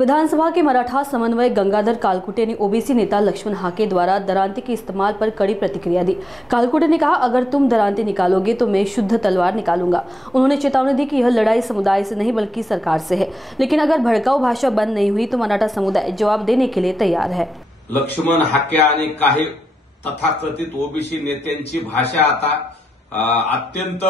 विधानसभा के मराठा समन्वय गंगाधर कालकुटे ने ओबीसी नेता लक्ष्मण हाके द्वारा दरांते के इस्तेमाल पर कड़ी प्रतिक्रिया दी। कालकुटे ने कहा, अगर तुम दरांते निकालोगे तो मैं शुद्ध तलवार निकालूंगा। उन्होंने चेतावनी दी कि यह लड़ाई समुदाय से नहीं बल्कि सरकार से है, लेकिन अगर भड़काऊ भाषा बंद नहीं हुई तो मराठा समुदाय जवाब देने के लिए तैयार है। लक्ष्मण हाके आणि काही तथाकथित ओबीसी नेत्यांची भाषा आता अत्यंत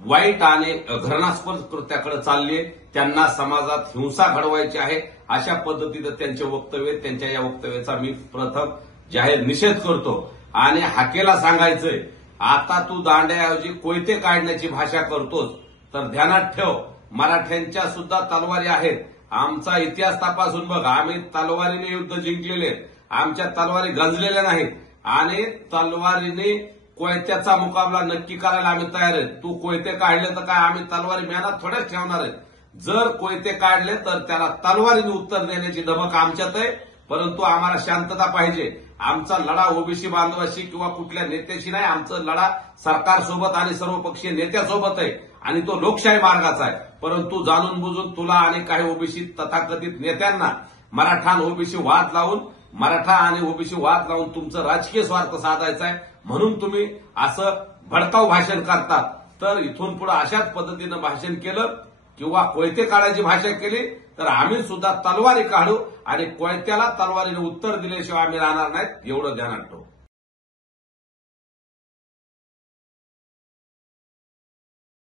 वाईट आणि घृणास्पद कृत्याकडे चालली आहे। त्यांना समाजात हिंसा घडवायची आहे अशा पद्धतीने त्यांचे वक्तव्य, त्यांच्या या वक्तव्याचा मी प्रथम जाहीर निषेध करतो। आणि हाकेला सांगायचंय, आता तू दांड्याऐवजी कोयते काढण्याची भाषा करतोस तर ध्यानात ठेव, मराठ्यांच्या सुद्धा तलवारी आहेत। आमचा इतिहास तपासून बघ, आम्ही तलवारीने युद्ध जिंकलेले, आमच्या तलवारी गंजलेल्या नाहीत आणि तलवारीने कोयत्याचा मुकाबला नक्की करायला आम्ही तयार आहे। तू कोयते काढले तर काय आम्ही तलवारी म्यानात थोड्याच ठेवणार आहे। जर कोयते काढले तर त्याला तलवारीने उत्तर देण्याची धमक आमच्यात आहे, परंतु आम्हाला शांतता पाहिजे। आमचा लढा ओबीसी बांधवाशी किंवा कुठल्या नेत्याशी नाही, आमचा लढा सरकारसोबत आणि सर्वपक्षीय नेत्यासोबत आहे आणि तो लोकशाही मार्गाचा आहे। परंतु जाणून बुजून तुला आणि काही ओबीसी तथाकथित नेत्यांना मराठा आणि ओबीसी वाद लावून तुमचं राजकीय स्वार्थ साधायचा आहे, म्हणून तुम्ही असं भडकाऊ भाषण करतात। तर इथून पुढे अशाच पद्धतीनं भाषण केलं किंवा कोयते काढायची भाषा केली तर आम्ही सुद्धा तलवारी काढू आणि कोयत्याला तलवारीने उत्तर दिल्याशिवाय आम्ही राहणार नाहीत, एवढं ध्यानात ठेवू।